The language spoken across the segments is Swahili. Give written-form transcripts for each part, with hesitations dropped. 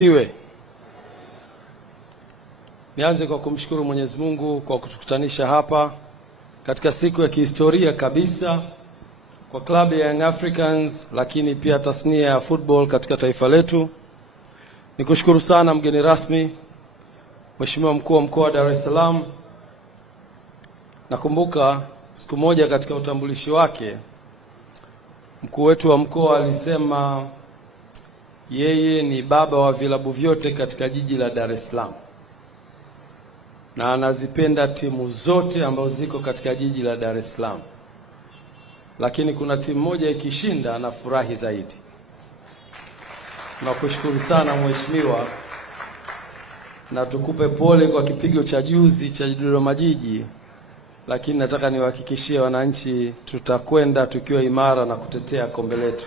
Iwe nianze kwa kumshukuru Mwenyezi Mungu kwa kutukutanisha hapa katika siku ya kihistoria kabisa kwa klabu ya Young Africans, lakini pia tasnia ya football katika taifa letu. Nikushukuru sana mgeni rasmi, Mheshimiwa Mkuu wa Mkoa wa Dar es Salaam. Nakumbuka siku moja katika utambulishi wake mkuu wetu wa mkoa alisema yeye ni baba wa vilabu vyote katika jiji la Dar es Salaam na anazipenda timu zote ambazo ziko katika jiji la Dar es Salaam, lakini kuna timu moja ikishinda anafurahi zaidi. Nakushukuru sana mheshimiwa, na tukupe pole kwa kipigo cha juzi cha Dodoma Jiji, lakini nataka niwahakikishie wananchi tutakwenda tukiwa imara na kutetea kombe letu.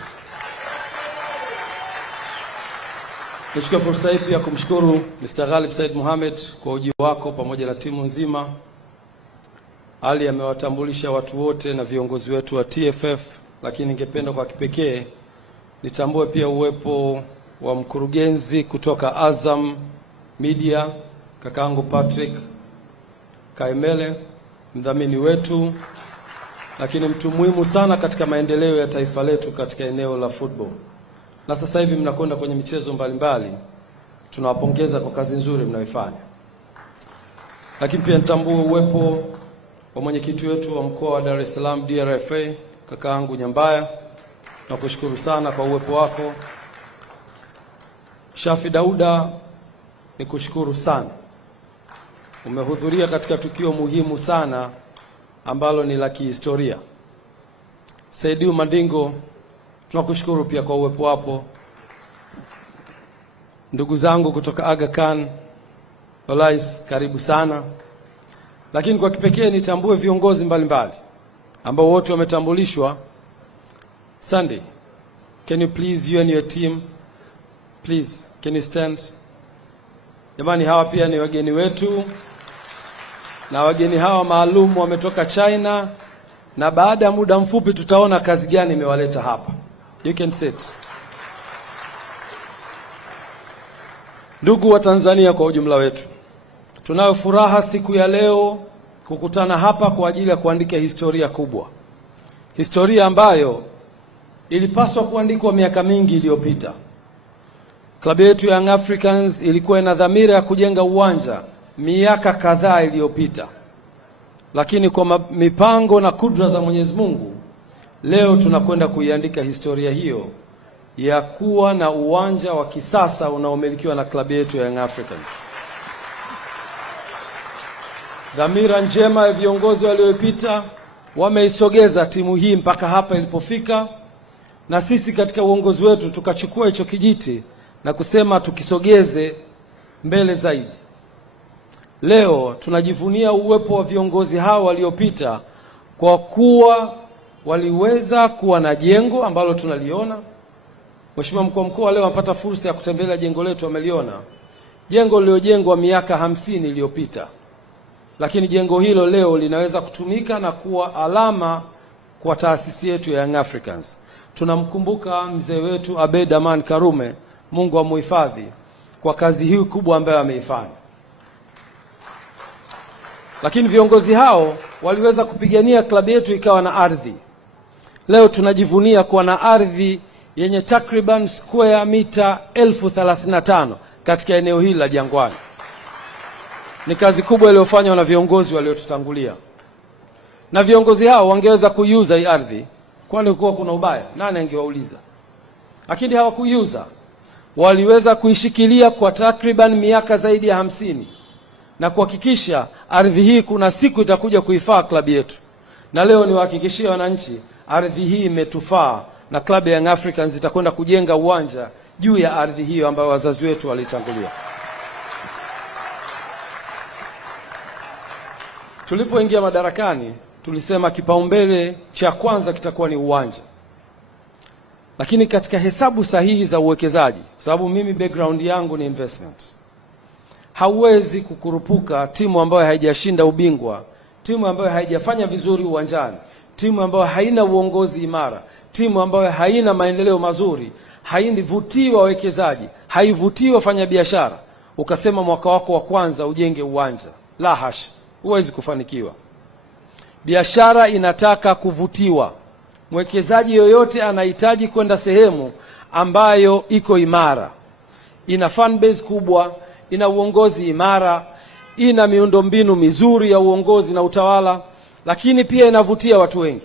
Nichukue fursa hii pia kumshukuru Mr. Ghalib Said Mohamed kwa ujio wako pamoja na timu nzima. Ali amewatambulisha watu wote na viongozi wetu wa TFF, lakini ningependa kwa kipekee nitambue pia uwepo wa mkurugenzi kutoka Azam Media, kakaangu Patrick Kaimele, mdhamini wetu, lakini mtu muhimu sana katika maendeleo ya taifa letu katika eneo la football. Na sasa hivi mnakwenda kwenye michezo mbalimbali. Tunawapongeza kwa kazi nzuri mnayoifanya. Lakini pia nitambue uwepo wa mwenyekiti wetu wa mkoa wa Dar es Salaam DRFA, kakaangu Nyambaya. Nakushukuru sana kwa uwepo wako. Shafi Dauda, nikushukuru sana. Umehudhuria katika tukio muhimu sana ambalo ni la kihistoria. Saidiu Mandingo, tunakushukuru pia kwa uwepo wapo. Ndugu zangu kutoka Aga Khan, Olais, karibu sana. Lakini kwa kipekee nitambue viongozi mbalimbali ambao wote wametambulishwa. Sunday, can you please, you and your team, please, can you stand? Jamani, hawa pia ni wageni wetu, na wageni hawa maalum wametoka China, na baada ya muda mfupi tutaona kazi gani imewaleta hapa. You can sit. Ndugu wa Tanzania kwa ujumla wetu, tunayo furaha siku ya leo kukutana hapa kwa ajili ya kuandika historia kubwa. Historia ambayo ilipaswa kuandikwa miaka mingi iliyopita. Klabu yetu ya Young Africans ilikuwa ina dhamira ya kujenga uwanja miaka kadhaa iliyopita. Lakini kwa mipango na kudra za Mwenyezi Mungu, leo tunakwenda kuiandika historia hiyo ya kuwa na uwanja wa kisasa unaomilikiwa na klabu yetu ya Young Africans. Dhamira njema ya viongozi waliopita wameisogeza timu hii mpaka hapa ilipofika, na sisi katika uongozi wetu tukachukua hicho kijiti na kusema tukisogeze mbele zaidi. Leo tunajivunia uwepo wa viongozi hao waliopita kwa kuwa waliweza kuwa na jengo ambalo tunaliona. Mheshimiwa Mkuu wa Mkoa leo anapata fursa ya kutembelea jengo letu, ameliona. Jengo lililojengwa miaka 50 iliyopita. Lakini jengo hilo leo linaweza kutumika na kuwa alama kwa taasisi yetu ya Young Africans. Tunamkumbuka mzee wetu Abeid Aman Karume, Mungu amuhifadhi, kwa kazi hii kubwa ambayo ameifanya. Lakini viongozi hao waliweza kupigania klabu yetu ikawa na ardhi. Leo tunajivunia kuwa na ardhi yenye takriban square mita 1035 katika eneo hili la Jangwani. Ni kazi kubwa iliyofanywa na viongozi waliotutangulia. Na viongozi hao wangeweza kuiuza hii ardhi, kwani kuwa kuna ubaya, nani angewauliza? Lakini hawakuiuza. Waliweza kuishikilia kwa takriban miaka zaidi ya 50 na kuhakikisha ardhi hii kuna siku itakuja kuifaa klabu yetu. Na leo niwahakikishie wananchi, ardhi hii imetufaa na klabu ya Young Africans itakwenda kujenga uwanja juu ya ardhi hiyo ambayo wazazi wetu walitangulia. Tulipoingia madarakani tulisema kipaumbele cha kwanza kitakuwa ni uwanja. Lakini katika hesabu sahihi za uwekezaji, kwa sababu mimi background yangu ni investment, hauwezi kukurupuka timu ambayo haijashinda ubingwa, timu ambayo haijafanya vizuri uwanjani, timu ambayo haina uongozi imara, timu ambayo haina maendeleo mazuri, haivutii wawekezaji, haivutii wafanyabiashara, ukasema mwaka wako wa kwanza ujenge uwanja, la hasha, huwezi kufanikiwa. Biashara inataka kuvutiwa. Mwekezaji yoyote anahitaji kwenda sehemu ambayo iko imara, ina fan base kubwa, ina uongozi imara, ina miundombinu mizuri ya uongozi na utawala, lakini pia inavutia watu wengi.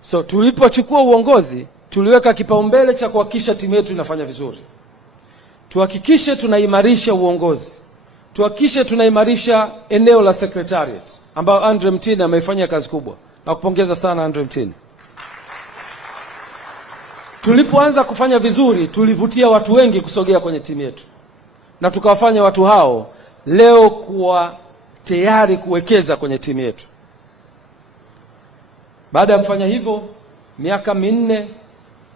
So tulipochukua uongozi, tuliweka kipaumbele cha kuhakikisha timu yetu inafanya vizuri. Tuhakikishe tunaimarisha uongozi. Tuhakikishe tunaimarisha eneo la secretariat ambao Andre Mtini ameifanyia kazi kubwa. Na kupongeza sana Andre Mtini. Tulipoanza kufanya vizuri, tulivutia watu wengi kusogea kwenye timu yetu. Na tukawafanya watu hao leo kuwa tayari kuwekeza kwenye timu yetu. Baada ya kufanya hivyo, miaka minne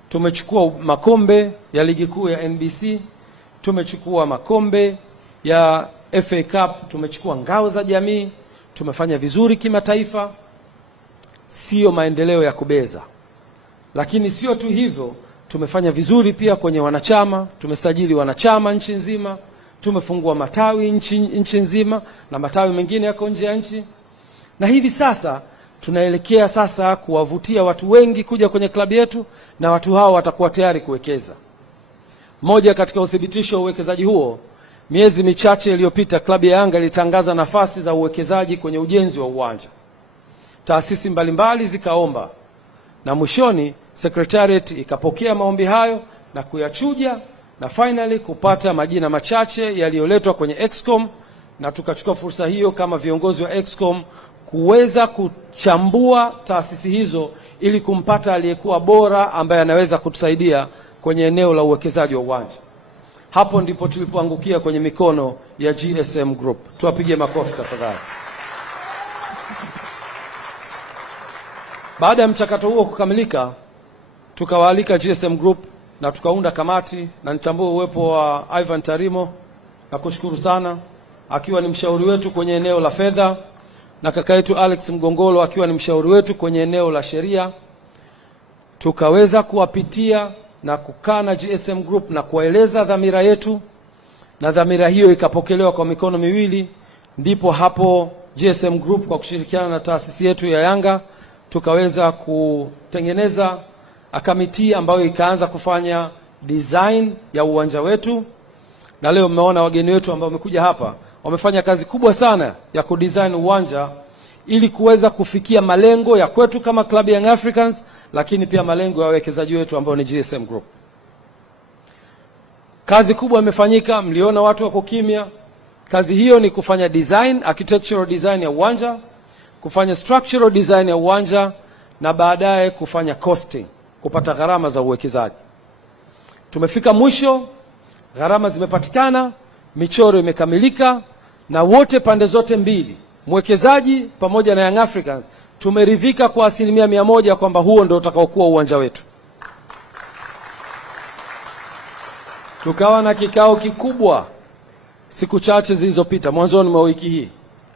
tumechukua makombe ya ligi kuu ya NBC, tumechukua makombe ya FA Cup, tumechukua ngao za jamii, tumefanya vizuri kimataifa. Sio maendeleo ya kubeza. Lakini sio tu hivyo, tumefanya vizuri pia kwenye wanachama, tumesajili wanachama nchi nzima, tumefungua matawi nchi nzima na matawi mengine yako nje ya nchi. Na hivi sasa tunaelekea sasa kuwavutia watu wengi kuja kwenye klabu yetu, na watu hao watakuwa tayari kuwekeza. Moja katika uthibitisho wa uwekezaji huo, miezi michache iliyopita klabu ya Yanga ilitangaza nafasi za uwekezaji kwenye ujenzi wa uwanja. Taasisi mbalimbali zikaomba, na mwishoni secretariat ikapokea maombi hayo na kuyachuja, na finally kupata majina machache yaliyoletwa kwenye Excom, na tukachukua fursa hiyo kama viongozi wa Excom kuweza kuchambua taasisi hizo ili kumpata aliyekuwa bora ambaye anaweza kutusaidia kwenye eneo la uwekezaji wa uwanja. Hapo ndipo tulipoangukia kwenye mikono ya GSM Group. Tuwapige makofi tafadhali. Baada ya mchakato huo kukamilika, tukawaalika GSM Group na tukaunda kamati, na nitambue uwepo wa Ivan Tarimo, na kushukuru sana, akiwa ni mshauri wetu kwenye eneo la fedha, na kaka yetu Alex Mgongolo akiwa ni mshauri wetu kwenye eneo la sheria. Tukaweza kuwapitia na kukaa na GSM Group na kuwaeleza dhamira yetu, na dhamira hiyo ikapokelewa kwa mikono miwili. Ndipo hapo GSM Group kwa kushirikiana na taasisi yetu ya Yanga tukaweza kutengeneza kamiti ambayo ikaanza kufanya design ya uwanja wetu, na leo mmeona wageni wetu ambao wamekuja hapa wamefanya kazi kubwa sana ya kudesign uwanja ili kuweza kufikia malengo ya kwetu kama Club Young Africans, lakini pia malengo ya wawekezaji wetu ambao ni GSM Group. Kazi kubwa imefanyika, mliona watu wako kimya. Kazi hiyo ni kufanya design, architectural design ya uwanja, kufanya structural design ya uwanja, na baadaye kufanya costing, kupata gharama za uwekezaji. Tumefika mwisho, gharama zimepatikana, michoro imekamilika, na wote pande zote mbili, mwekezaji pamoja na Young Africans, tumeridhika kwa 100% kwamba huo ndio utakaokuwa uwanja wetu. Tukawa na kikao kikubwa siku chache zilizopita, mwanzoni mwa wiki hii.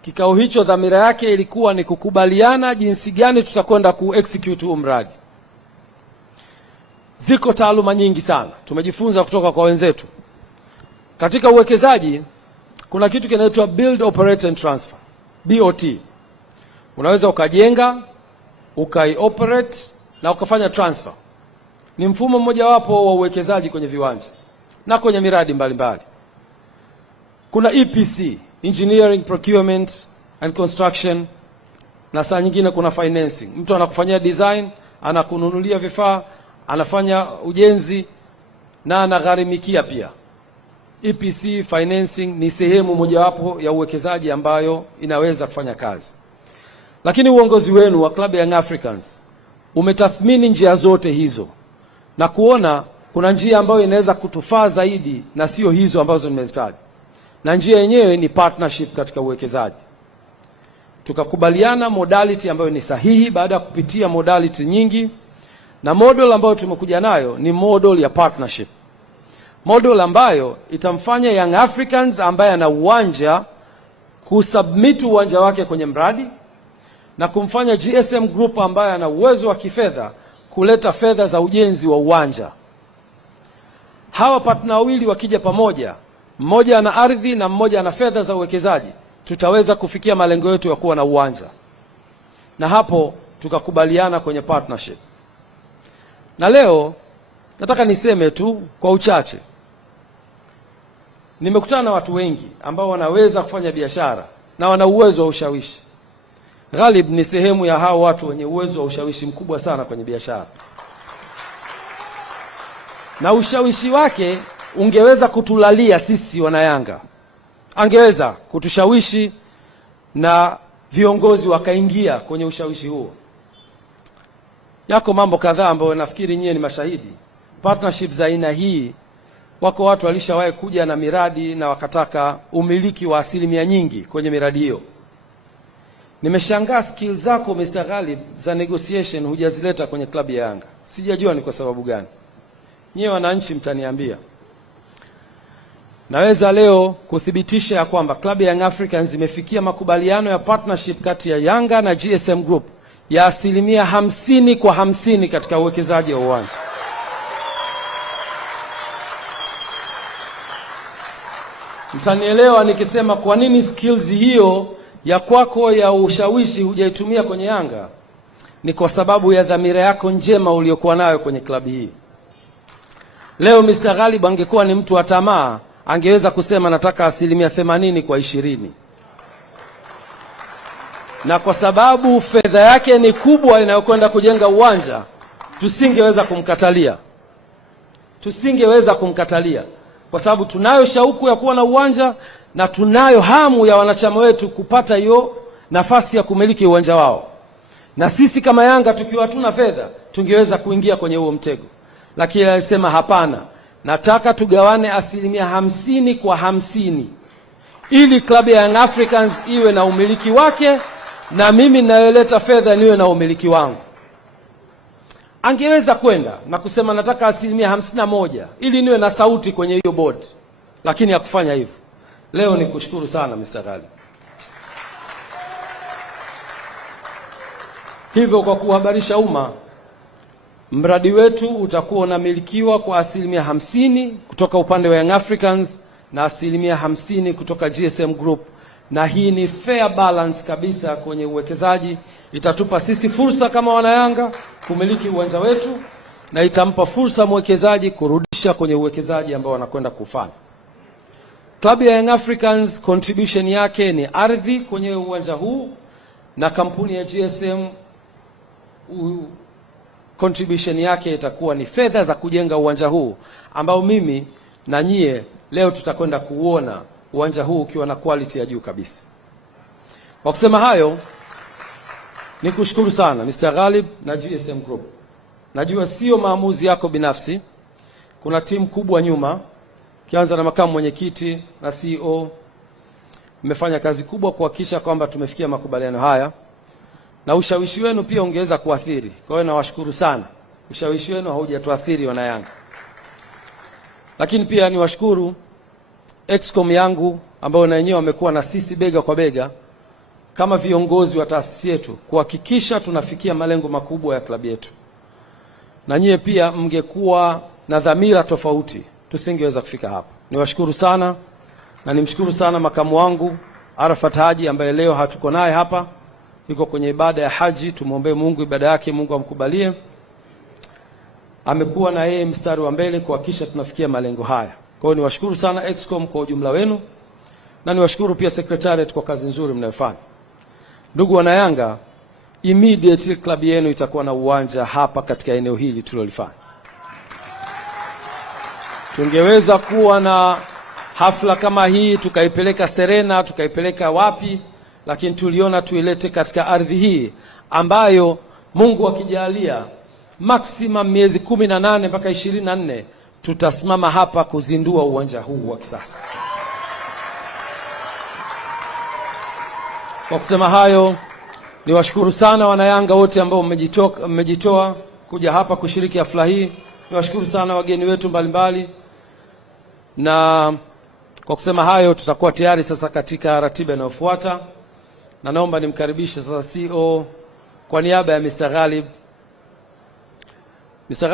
Kikao hicho dhamira yake ilikuwa ni kukubaliana jinsi gani tutakwenda ku-execute huu mradi. Ziko taaluma nyingi sana tumejifunza kutoka kwa wenzetu. Katika uwekezaji kuna kitu kinaitwa build, operate and transfer, BOT. Unaweza ukajenga, ukai-operate na ukafanya transfer. Ni mfumo mmoja wapo wa uwekezaji kwenye viwanja na kwenye miradi mbalimbali. Kuna EPC, engineering, procurement and construction, na saa nyingine kuna financing. Mtu anakufanyia design, anakununulia vifaa, anafanya ujenzi na anagharimikia pia. EPC financing ni sehemu mojawapo ya uwekezaji ambayo inaweza kufanya kazi. Lakini uongozi wenu wa Club Young Africans umetathmini njia zote hizo na kuona kuna njia ambayo inaweza kutufaa zaidi na sio hizo ambazo nimezitaja. Na njia yenyewe ni partnership katika uwekezaji. Tukakubaliana modality ambayo ni sahihi baada ya kupitia modality nyingi, na model ambayo tumekuja nayo ni model ya partnership. Model ambayo itamfanya Young Africans ambaye ana uwanja kusubmit uwanja wake kwenye mradi, na kumfanya GSM Group ambaye ana uwezo wa kifedha kuleta fedha za ujenzi wa uwanja. Hawa partner wawili wakija pamoja, mmoja ana ardhi na mmoja ana fedha za uwekezaji, tutaweza kufikia malengo yetu ya kuwa na uwanja. Na hapo tukakubaliana kwenye partnership. Na leo nataka niseme tu kwa uchache, nimekutana na watu wengi ambao wanaweza kufanya biashara na wana uwezo wa ushawishi. Ghalib ni sehemu ya hao watu wenye uwezo wa ushawishi mkubwa sana kwenye biashara, na ushawishi wake ungeweza kutulalia sisi wanayanga, angeweza kutushawishi na viongozi wakaingia kwenye ushawishi huo. Yako mambo kadhaa ambayo nafikiri nyie ni mashahidi. Partnership za aina hii, wako watu walishawahi kuja na miradi na wakataka umiliki wa asilimia nyingi kwenye miradi hiyo. Nimeshangaa skill zako Mr. Ghalib za negotiation hujazileta kwenye klabu ya Yanga. Sijajua ni kwa sababu gani. Nyie wananchi mtaniambia. Naweza leo kuthibitisha ya kwamba klabu ya Young Africans imefikia makubaliano ya partnership kati ya Yanga na GSM Group ya asilimia 50 kwa 50 katika uwekezaji wa uwanja. Mtanielewa nikisema kwa nini skills hiyo ya kwako ya ushawishi hujaitumia kwenye Yanga. Ni kwa sababu ya dhamira yako njema uliyokuwa nayo kwenye klabu hii. Leo Mr. Ghalib angekuwa ni mtu wa tamaa, angeweza kusema nataka asilimia 80 kwa 20. Na kwa sababu fedha yake ni kubwa inayokwenda kujenga uwanja, tusingeweza kumkatalia. Kwa sababu tunayo shauku ya kuwa na uwanja na tunayo hamu ya wanachama wetu kupata hiyo nafasi ya kumiliki uwanja wao. Na sisi kama Yanga tukiwa hatuna fedha, tungeweza kuingia kwenye huo mtego. Lakini alisema hapana, nataka tugawane asilimia 50 kwa 50. Ili klabu ya Young Africans iwe na umiliki wake na mimi ninayoleta fedha niwe na umiliki wangu. Angeweza kwenda na kusema nataka asilimia 51 ili niwe na sauti kwenye hiyo board, lakini hakufanya hivyo. Leo ni kushukuru sana Mr. Ghalib. Hivyo kwa kuhabarisha umma, mradi wetu utakuwa unamilikiwa kwa asilimia 50 kutoka upande wa Young Africans na asilimia 50 kutoka GSM Group, na hii ni fair balance kabisa kwenye uwekezaji. Itatupa sisi fursa kama wanayanga kumiliki uwanja wetu na itampa fursa mwekezaji kurudisha kwenye uwekezaji ambao wanakwenda kufanya. Klabu ya Young Africans contribution yake ni ardhi kwenye uwanja huu, na kampuni ya GSM contribution yake itakuwa ni fedha za kujenga uwanja huu ambao mimi na nyie leo tutakwenda kuona uwanja huu ukiwa na quality ya juu kabisa. Kwa kusema hayo, ni kushukuru sana Mr. Ghalib na GSM Group. Najua sio maamuzi yako binafsi. Kuna timu kubwa nyuma, kianza na makamu mwenyekiti na CEO. Mmefanya kazi kubwa kuhakikisha kwamba tumefikia makubaliano haya. Na ushawishi wenu pia ungeweza kuathiri. Kwa hiyo nawashukuru sana. Ushawishi wenu haujatuathiri wana Yanga. Lakini pia niwashukuru Excom yangu ambao na wenyewe wamekuwa na sisi bega kwa bega kama viongozi wa taasisi yetu kuhakikisha tunafikia malengo makubwa ya klabu yetu. Na nyie pia mngekuwa na dhamira tofauti, tusingeweza kufika hapa. Niwashukuru sana na nimshukuru sana makamu wangu Arafat Haji ambaye leo hatuko naye hapa. Yuko kwenye ibada ya haji, tumuombe Mungu ibada yake Mungu amkubalie. Amekuwa na yeye mstari wa mbele kuhakikisha tunafikia malengo haya. Kwa hiyo niwashukuru sana Excom kwa ujumla wenu, na niwashukuru pia secretariat kwa kazi nzuri mnayofanya. Ndugu wana Yanga, immediately klabu yenu itakuwa na uwanja hapa katika eneo hili tulilofanya. Tungeweza kuwa na hafla kama hii tukaipeleka Serena, tukaipeleka wapi, lakini tuliona tuilete katika ardhi hii ambayo Mungu akijalia maximum miezi 18 mpaka 24 tutasimama hapa kuzindua uwanja huu wa kisasa. Kwa kusema hayo, niwashukuru sana wanayanga wote ambao mmejitoa kuja hapa kushiriki hafla hii. Niwashukuru sana wageni wetu mbalimbali. Na kwa kusema hayo, tutakuwa tayari sasa katika ratiba inayofuata. na naomba nimkaribishe sasa CEO kwa niaba ya Mr. Ghalib. Mr.